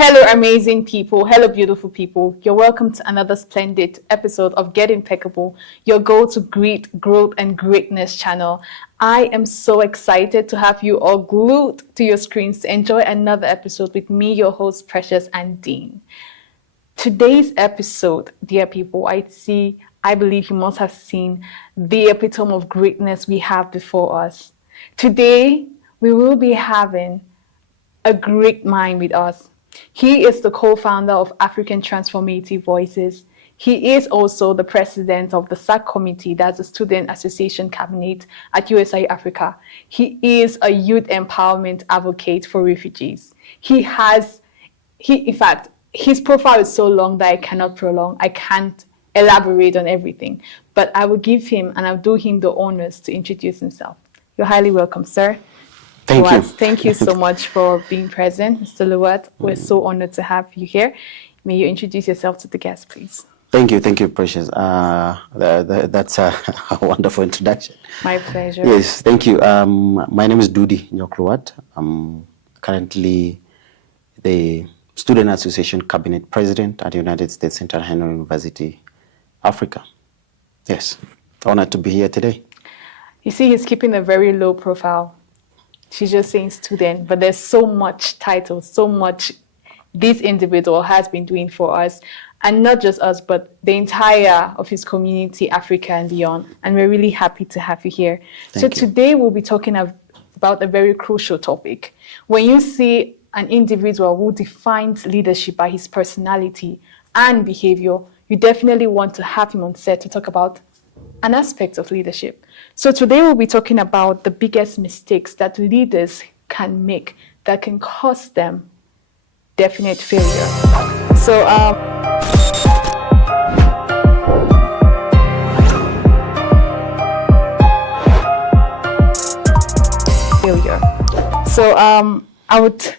Hello, amazing people. Hello, beautiful people. You're welcome to another splendid episode of Get Impeccable, your go-to great growth and greatness channel. I am so excited to have you all glued to your screens to enjoy another episode with me, your host, Precious and Dean. Today's episode, dear people, I believe you must have seen the epitome of greatness we have before us. Today, we will be having a great mind with us. He is the co-founder of African Transformative Voices. He is also the president of the SAC committee, that's the Student Association Cabinet at USI Africa. He is a youth empowerment advocate for refugees. In fact, his profile is so long that I cannot prolong. I can't elaborate on everything, but I will give him and I'll do him the honors to introduce himself. You're highly welcome, sir. Thank you. Thank you so much for being present, Mr. Luwat. We're so honored to have you here. May you introduce yourself to the guests, please. Thank you, Precious. That's a wonderful introduction. My pleasure. Yes, thank you. My name is Dudi Nyokluwat. I'm currently the Student Association Cabinet President at the United States Central Henry University, Africa. Yes, honored to be here today. You see, he's keeping a very low profile. She's just saying student, but there's so much title, so much this individual has been doing for us, and not just us, but the entire of his community, Africa and beyond. And we're really happy to have you here. Thank you. Today we'll be talking about a very crucial topic. When you see an individual who defines leadership by his personality and behavior, you definitely want to have him on set to talk about an aspect of leadership. So today we'll be talking about the biggest mistakes that leaders can make that can cost them definite failure. So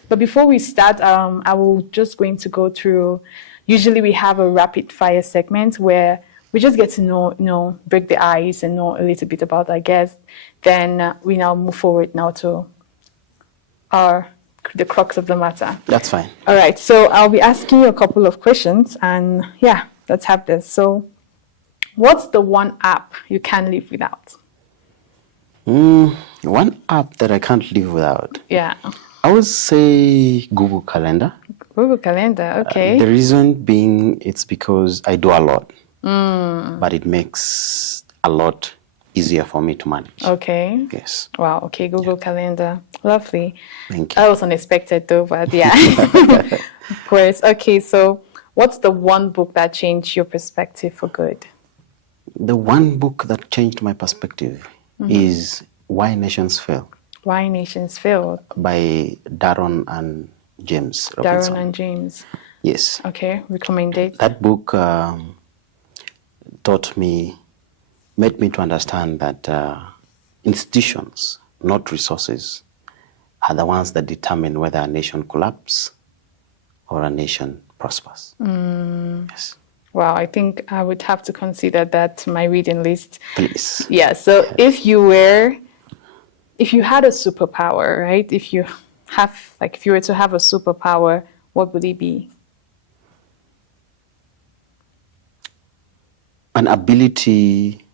but before we start, I will just going to go through. Usually we have a rapid fire segment where we just get to know, break the ice and know a little bit about our guest. Then we now move forward now to the crux of the matter. That's fine. All right, so I'll be asking you a couple of questions, and yeah, let's have this. So, what's the one app you can't live without? One app that I can't live without. Yeah. I would say Google Calendar. Google Calendar, okay. The reason being, it's because I do a lot. But it makes a lot easier for me to manage. Okay. Yes. Wow. Okay. Google Calendar. Lovely. Thank you. That was unexpected though, but yeah. Of course. Okay. So what's the one book that changed your perspective for good? The one book that changed my perspective is Why Nations Fail. Why Nations Fail? By Darren and James Robinson. Darren and James. Yes. Okay. Recommended. That book made me to understand that institutions, not resources, are the ones that determine whether a nation collapses or a nation prospers. Yes. Wow, I think I would have to consider that to my reading list. Please. Yeah, so if you had a superpower, right? If you were to have a superpower, what would it be? An ability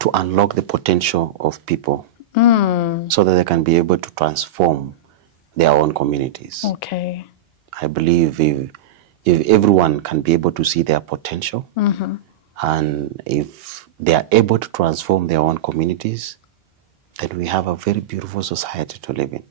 to unlock the potential of people so that they can be able to transform their own communities. Okay. I believe if everyone can be able to see their potential and if they are able to transform their own communities, then we have a very beautiful society to live in.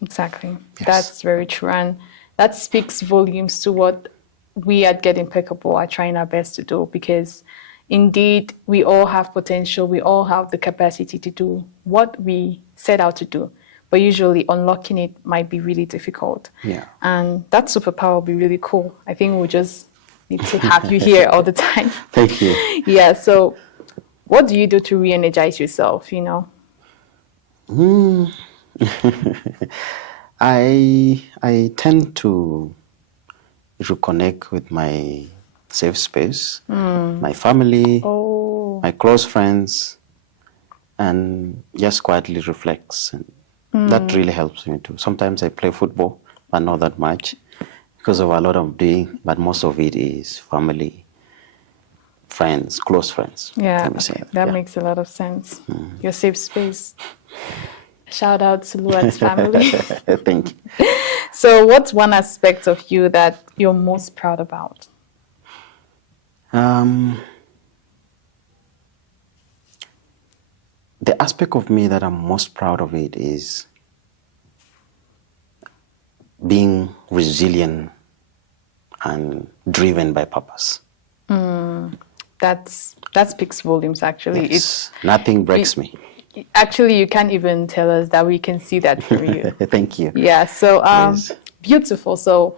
Exactly. Yes. That's very true. And that speaks volumes to what we at Get Impeccable are trying our best to do, because indeed we all have potential, we all have the capacity to do what we set out to do, but usually unlocking it might be really difficult. Yeah. And that superpower will be really cool. I think we'll just need to have you here all the time. Thank you. Yeah, so what do you do to re-energize yourself, I tend to reconnect with my safe space, my family, my close friends, and just quietly reflects. And that really helps me too. Sometimes I play football, but not that much. because of a lot of doing, but most of it is family, friends, close friends. Yeah, Let me say okay. that. That Yeah. makes a lot of sense. Your safe space. Shout out to Luat's family. Thank you. So, what's one aspect of you that you're most proud about? The aspect of me that I'm most proud of it is being resilient and driven by purpose. That speaks volumes. Actually, Yes, nothing breaks me. actually you can't even tell us that we can see that from you. Thank you. Yeah. So, Yes. beautiful. So,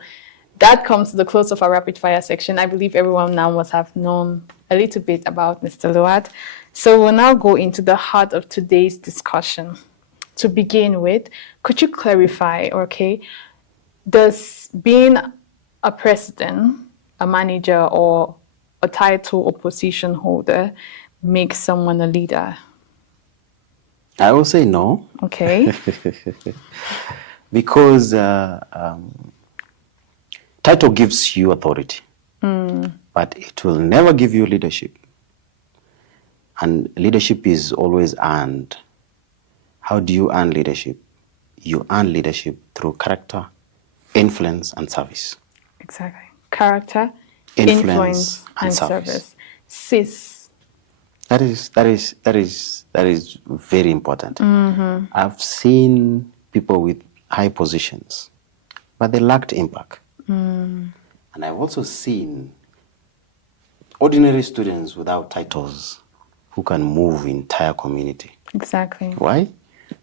that comes to the close of our rapid fire section. I believe everyone now must have known a little bit about Mr. Luat. So, we'll now go into the heart of today's discussion. To begin with, could you clarify, okay, does being a president, a manager, or a title or position holder make someone a leader? I will say no, Okay. because title gives you authority, but it will never give you leadership. And leadership is always earned. How do you earn leadership? You earn leadership through character, influence, and service. Exactly. Character, Influence and and service. service. Cis. That is very important. I've seen people with high positions, but they lacked impact. And I've also seen ordinary students without titles who can move entire community. Exactly. Why?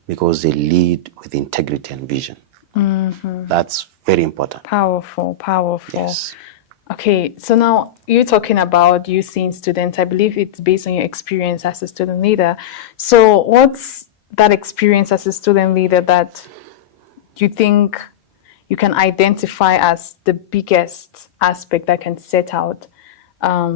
Because they lead with integrity and vision. That's very important. Powerful, powerful. Yes. Okay, so now you're talking about you seeing students. I believe it's based on your experience as a student leader. So, what's that experience as a student leader that you think you can identify as the biggest aspect that can set out a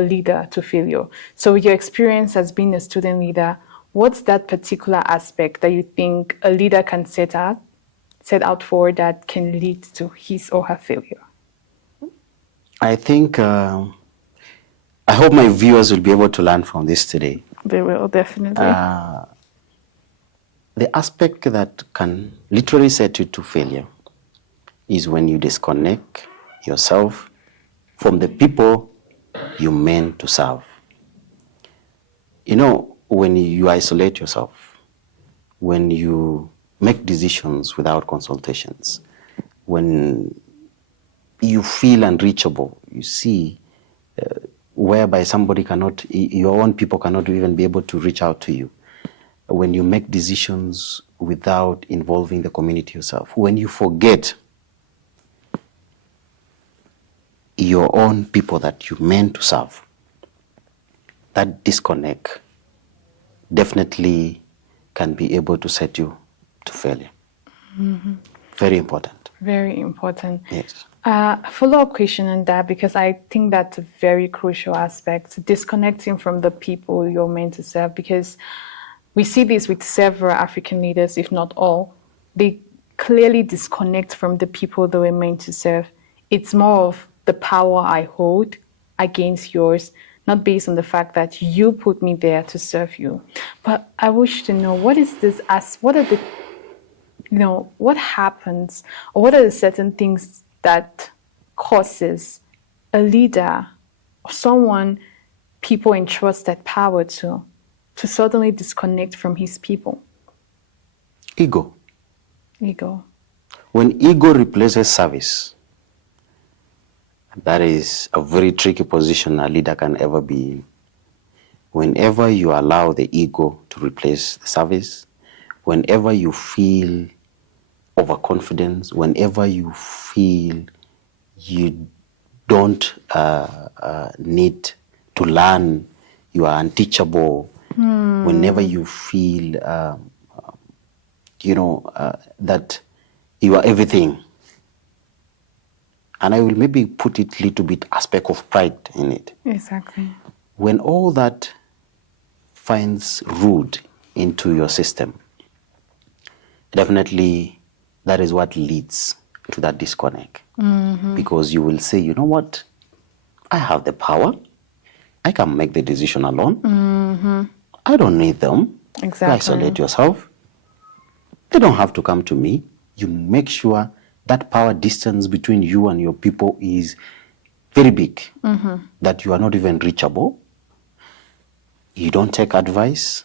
leader to failure? So with your experience as being a student leader, what's that particular aspect that you think a leader can set out for that can lead to his or her failure? I think, I hope my viewers will be able to learn from this today. They will, definitely. The aspect that can literally set you to failure is when you disconnect yourself from the people you meant to serve. You know, when you isolate yourself, when you make decisions without consultations, when you feel unreachable, you see, whereby your own people cannot even be able to reach out to you. When you make decisions without involving the community yourself, when you forget your own people that you meant to serve, that disconnect definitely can be able to set you to failure. Very important. Very important. Yes. Follow-up question on that, because I think that's a very crucial aspect, disconnecting from the people you're meant to serve, because we see this with several African leaders, if not all. They clearly disconnect from the people they were meant to serve. It's more of the power I hold against yours, not based on the fact that you put me there to serve you. But I wish to know, what happens, or what are the certain things that causes a leader or someone people entrust that power to suddenly disconnect from his people? Ego. Ego. When ego replaces service, that is a very tricky position a leader can ever be in. Whenever you allow the ego to replace the service, whenever you feel overconfidence, whenever you feel you don't need to learn, you are unteachable, whenever you feel, that you are everything. And I will maybe put it a little bit aspect of pride in it. Exactly. When all that finds root into your system, definitely that is what leads to that disconnect. Because you will say, you know what? I have the power. I can make the decision alone. I don't need them. Exactly. You isolate yourself. They don't have to come to me. You make sure that power distance between you and your people is very big, that you are not even reachable. You don't take advice.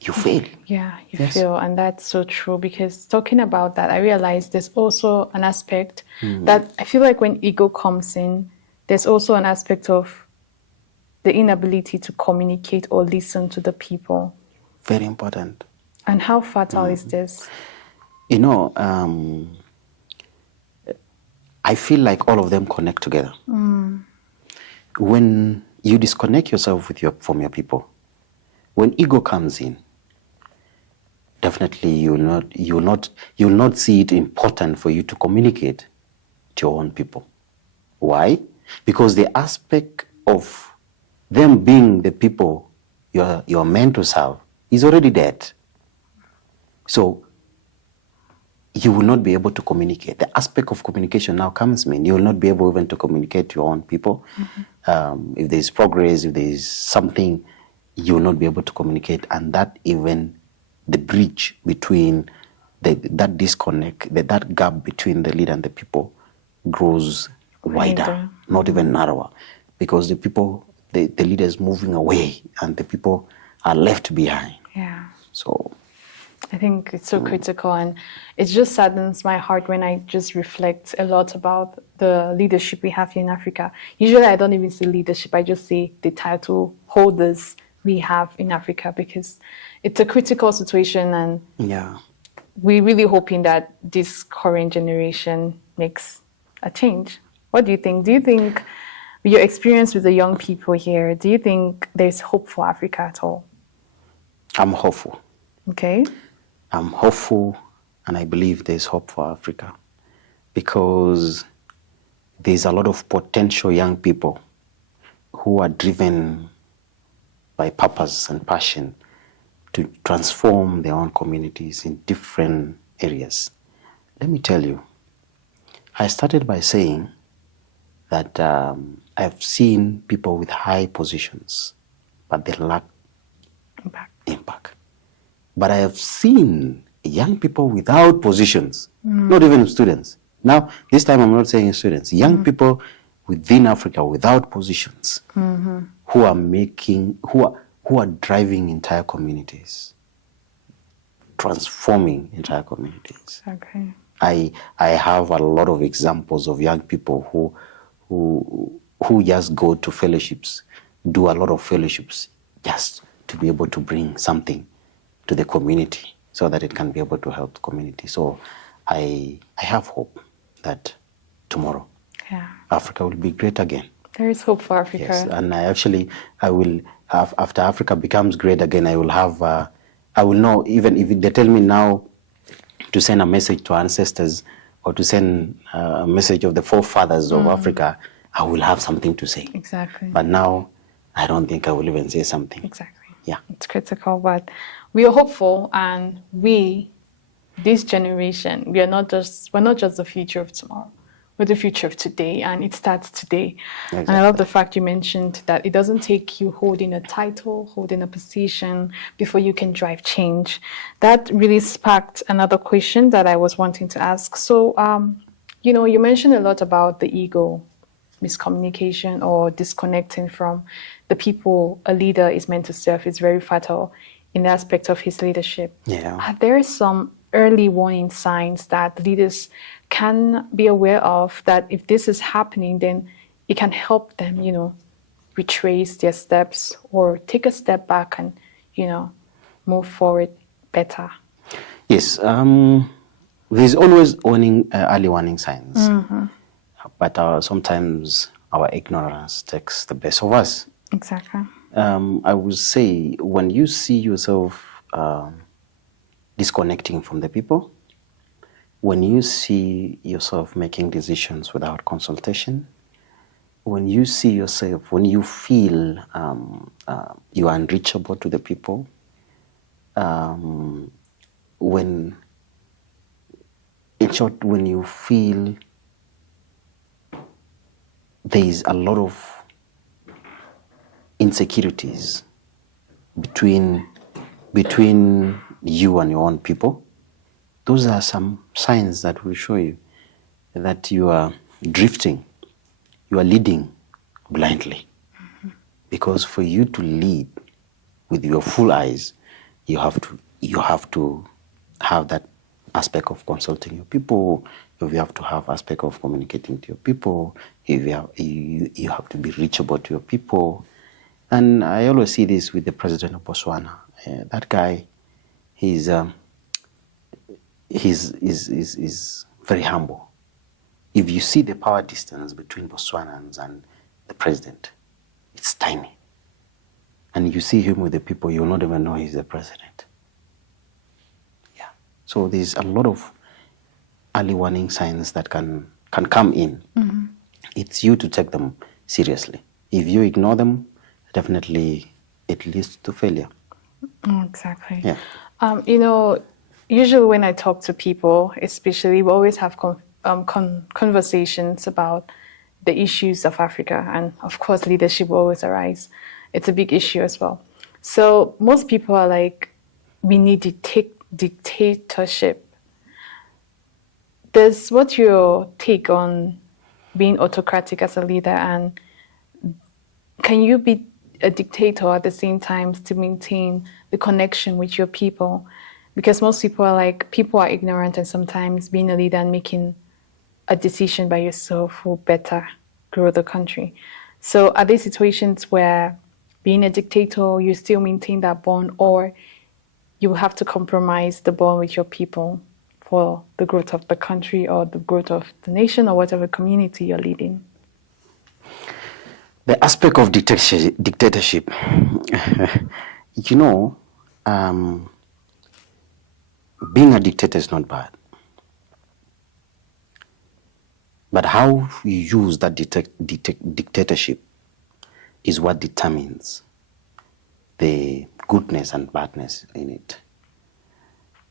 You fail. Yeah, you Yes. feel, and that's so true, because talking about that, I realized there's also an aspect that I feel like when ego comes in, there's also an aspect of the inability to communicate or listen to the people. Very important. And how fatal is this? You know, I feel like all of them connect together. When you disconnect yourself from your people, when ego comes in, definitely you'll not see it important for you to communicate to your own people. Why? Because the aspect of them being the people you're meant to serve is already dead. So you will not be able to communicate. The aspect of communication now comes in. You will not be able even to communicate to your own people. If there's progress, if there's something, you will not be able to communicate. And that even the bridge between that disconnect, that gap between the leader and the people grows wider, not even narrower. Because the people, the leader is moving away and the people are left behind. Yeah. So I think it's so critical, and it just saddens my heart when I just reflect a lot about the leadership we have here in Africa. Usually I don't even say leadership, I just say the title holders we have in Africa, because it's a critical situation, and yeah. we're really hoping that this current generation makes a change. What do you think? Do you think, with your experience with the young people here, do you think there's hope for Africa at all? I'm hopeful. Okay. I'm hopeful, and I believe there's hope for Africa, because there's a lot of potential young people who are driven by purpose and passion to transform their own communities in different areas. Let me tell you, I started by saying that I've seen people with high positions, but they lack impact. But I have seen young people without positions, not even students. Now, this time I'm not saying students, young people within Africa without positions, who are driving entire communities, transforming entire communities. Okay. I have a lot of examples of young people who just go to fellowships, do a lot of fellowships just to be able to bring something to the community so that it can be able to help the community. So I have hope that tomorrow Africa will be great again. There is hope for Africa. Yes, and I will have, after Africa becomes great again, I will know, even if they tell me now to send a message to ancestors or to send a message of the forefathers of Africa, I will have something to say. Exactly. But now, I don't think I will even say something. Exactly. Yeah. It's critical, but we are hopeful, and this generation, we're not just the future of tomorrow. We're the future of today, and it starts today. Exactly. And I love the fact you mentioned that it doesn't take you holding a title, holding a position before you can drive change. That really sparked another question that I was wanting to ask. So, you mentioned a lot about the ego, miscommunication, or disconnecting from the people a leader is meant to serve is very fatal in the aspect of his leadership. Yeah. Are there some early warning signs that leaders can be aware of, that if this is happening, then it can help them, retrace their steps or take a step back and, move forward better? Yes. There's always early warning signs. But sometimes our ignorance takes the best of us. Exactly. I would say, when you see yourself disconnecting from the people, when you see yourself making decisions without consultation, when you feel you are unreachable to the people, when short, when you feel there is a lot of insecurities between you and your own people, those are some signs that will show you that you are drifting, you are leading blindly. Because for you to lead with your full eyes, you have to have that aspect of consulting your people. You have to have aspect of communicating to your people. You have to be reachable to your people. And I always see this with the president of Botswana. That guy, he's very humble. If you see the power distance between Botswanans and the president, it's tiny. And you see him with the people, you'll not even know he's the president. Yeah. So there's a lot of early warning signs that can come in. Mm-hmm. It's you to take them seriously. If you ignore them, definitely it leads to failure. Oh, exactly. Yeah. Usually when I talk to people, especially, we always have conversations about the issues of Africa, and of course leadership will always arise. It's a big issue as well. So most people are like, we need dictatorship. What's your take on being autocratic as a leader, and can you be a dictator at the same time to maintain the connection with your people? Because most people are ignorant, and sometimes being a leader and making a decision by yourself will better grow the country. So are there situations where being a dictator, you still maintain that bond, or you have to compromise the bond with your people for the growth of the country or the growth of the nation or whatever community you're leading? The aspect of dictatorship, being a dictator is not bad. But how you use that dictatorship is what determines the goodness and badness in it.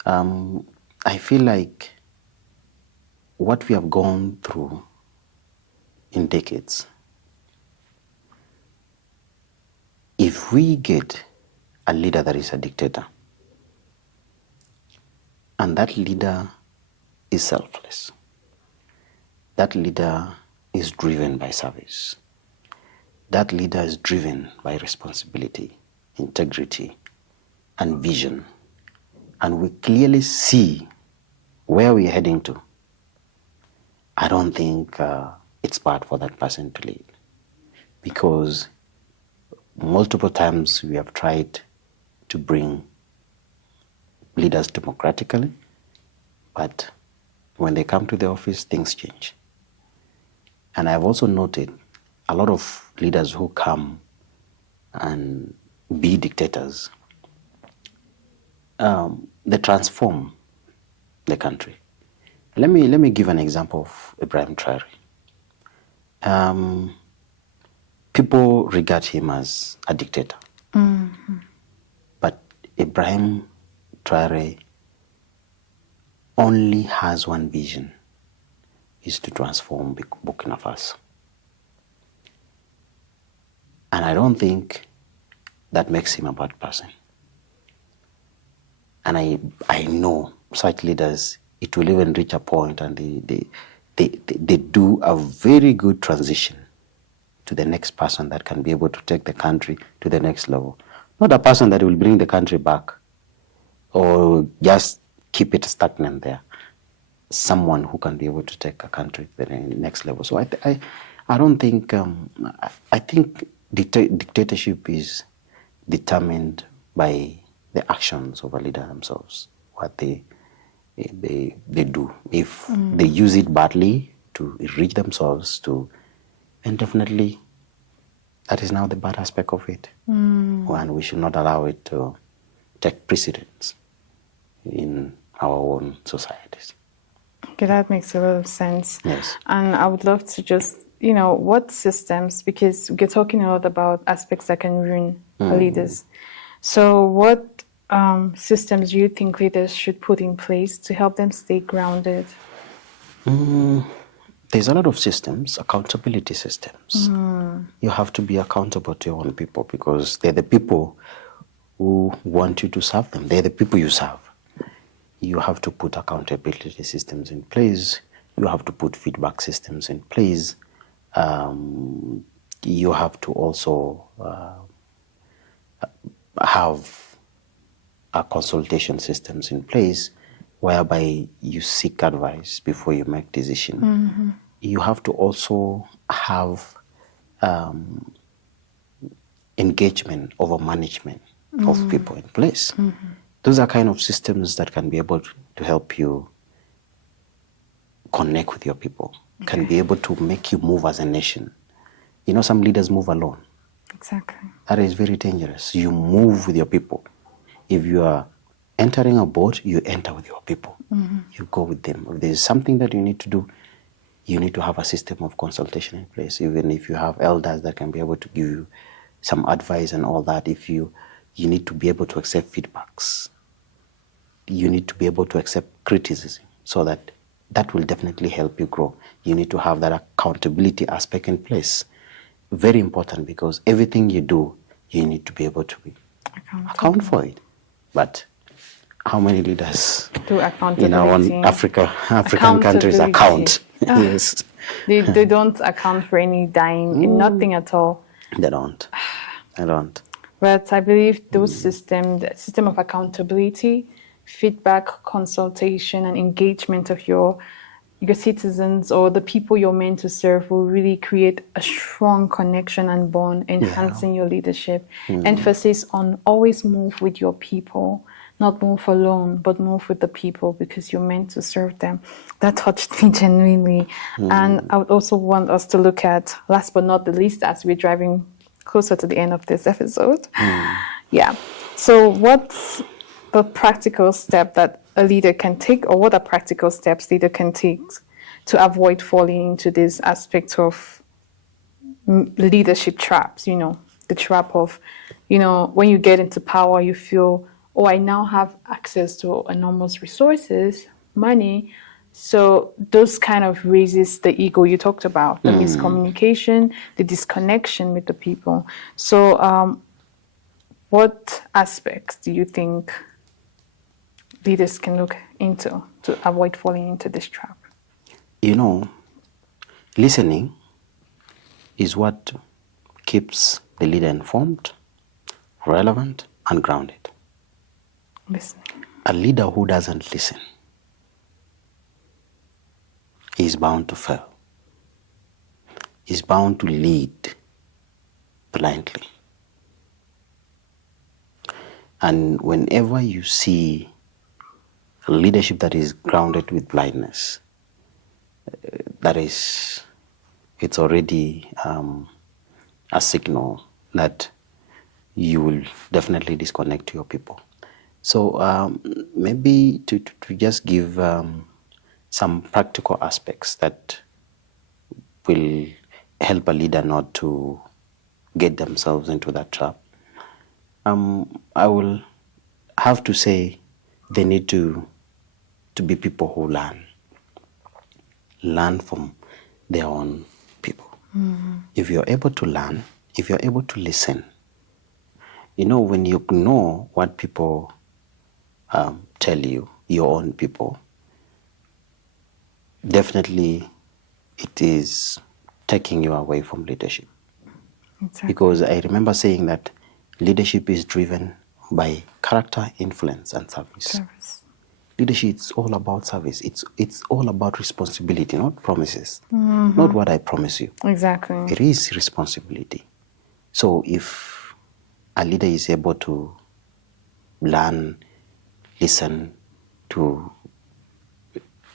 I feel like what we have gone through in decades, if we get a leader that is a dictator, and that leader is selfless, that leader is driven by service, that leader is driven by responsibility, integrity, and vision, and we clearly see where we're heading to, I don't think it's bad for that person to lead. Because multiple times we have tried to bring leaders democratically, but when they come to the office, things change. And I've also noted a lot of leaders who come and be dictators, they transform the country. Let me give an example of Ibrahim Traore. People regard him as a dictator. Mm-hmm. But Ibrahim Traore only has one vision, is to transform Burkina Faso. And I don't think that makes him a bad person. And I know such leaders, it will even reach a point and they do a very good transition to the next person that can be able to take the country to the next level. Not a person that will bring the country back or just keep it stagnant there. Someone who can be able to take a country to the next level. So I don't think, I think dictatorship is determined by the actions of a leader themselves, what they do. If they use it badly to reach themselves, then definitely that is now the bad aspect of it. And we should not allow it to take precedence in our own societies. Okay, that makes a lot of sense. Yes. And I would love to just, what systems, because we're talking a lot about aspects that can ruin leaders. So what systems do you think leaders should put in place to help them stay grounded? There's a lot of systems, accountability systems. You have to be accountable to your own people because they're the people who want you to serve them. They're the people you serve. You have to put accountability systems in place. You have to put feedback systems in place. You have to also have consultation systems in place whereby you seek advice before you make decision. You have to also have engagement over management of people in place. Those are kind of systems that can be able to help you connect with your people, can be able to make you move as a nation. You know, some leaders move alone. Exactly. That is very dangerous. You move with your people. If you are entering a boat, you enter with your people. You go with them. If there's something that you need to do, you need to have a system of consultation in place. Even if you have elders that can be able to give you some advice and all that, if you need to be able to accept feedbacks. You need to be able to accept criticism so that will definitely help you grow. You need to have that accountability aspect in place. Very important because everything you do, you need to be able to account for it. But how many leaders Do in our own African countries account? Yes. They don't account for any dying, in nothing at all. They don't. But I believe those systems, the system of accountability, feedback, consultation, and engagement of your citizens or the people you're meant to serve will really create a strong connection and bond, enhancing your leadership. Emphasis on always move with your people, not move alone, but move with the people because you're meant to serve them. That touched me genuinely. And I would also want us to look at, last but not the least, as we're driving closer to the end of this episode. Yeah. So what's the practical step that a leader can take, or what are practical steps leader can take to avoid falling into this aspect of leadership traps? You know, the trap of, you know, when you get into power, you feel, oh, I now have access to enormous resources, money. So those kind of raises the ego you talked about, the miscommunication, the disconnection with the people. So what aspects do you think leaders can look into to avoid falling into this trap? You know, listening is what keeps the leader informed, relevant, and grounded. Listening. A leader who doesn't listen is bound to fail, is bound to lead blindly. And whenever you see a leadership that is grounded with blindness, it's already a signal that you will definitely disconnect your people. So maybe to just give some practical aspects that will help a leader not to get themselves into that trap. I will have to say they need to be people who learn from their own people. If you're able to learn, if you're able to listen, you know, when you know what people tell you, your own people, definitely it is taking you away from leadership. Exactly. Because I remember saying that leadership is driven by character, influence, and service. Leadership is all about service. It's all about responsibility, not promises. Not what I promise you. Exactly. It is responsibility. So if a leader is able to learn, listen to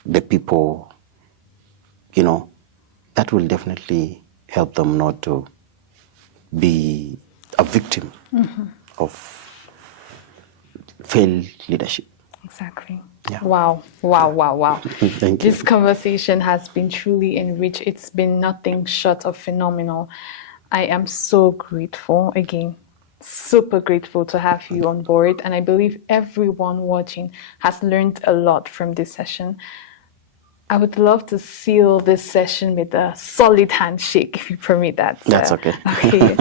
the people, you know, that will definitely help them not to be a victim of failed leadership. Exactly. Yeah. Wow. Thank you. This conversation has been truly enriched. It's been nothing short of phenomenal. I am so grateful, again, super grateful to have you on board. And I believe everyone watching has learned a lot from this session. I would love to seal this session with a solid handshake, if you permit that. That's okay. Okay.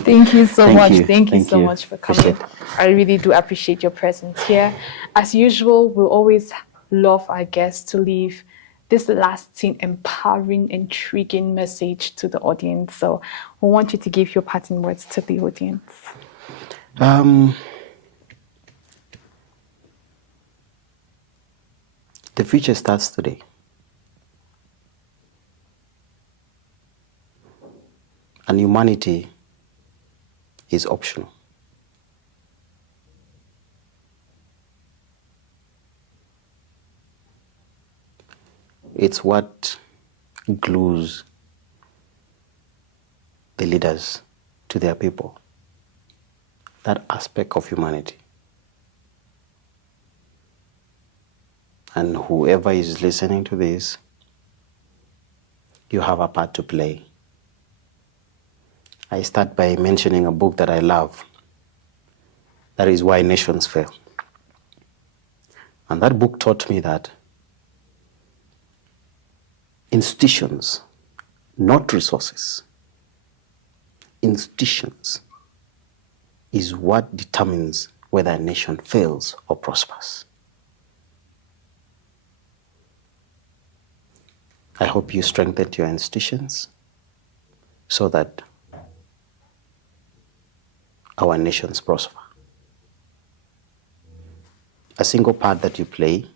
Thank you so Thank much. you. Thank you Thank so you. much for coming. Appreciate. I really do appreciate your presence here. As usual, we'll always love our guests to leave this lasting, empowering, intriguing message to the audience. So we want you to give your parting words to the audience. The future starts today. And humanity is optional. It's what glues the leaders to their people. That aspect of humanity. And whoever is listening to this, you have a part to play. I start by mentioning a book that I love. That is Why Nations Fail. And that book taught me that institutions, not resources, institutions is what determines whether a nation fails or prospers. I hope you strengthen your institutions so that our nations prosper. A single part that you play,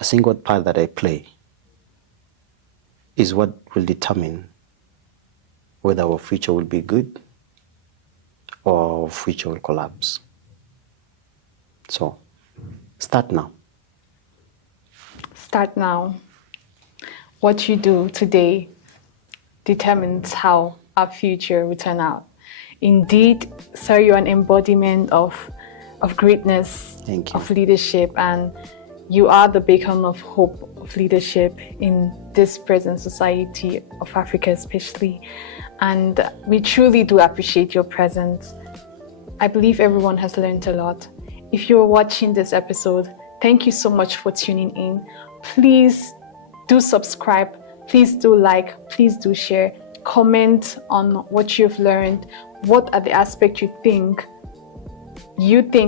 a single part that I play, is what will determine whether our future will be good or our future will collapse. So, start now. Start now. What you do today determines how our future will turn out. Indeed, sir, you're an embodiment of greatness, Thank you. of leadership, and you are the beacon of hope of leadership in this present society of Africa especially. And we truly do appreciate your presence. I believe everyone has learned a lot. If you're watching this episode, thank you so much for tuning in. Please do subscribe, please do like, please do share, comment on what you've learned, what are the aspects you think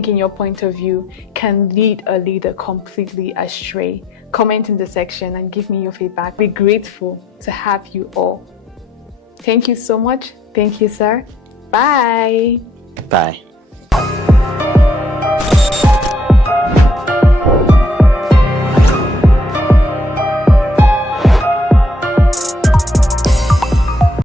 in your point of view can lead a leader completely astray. Comment in the section and give me your feedback. We're grateful to have you all. Thank you so much. Thank you, sir. Bye. Bye.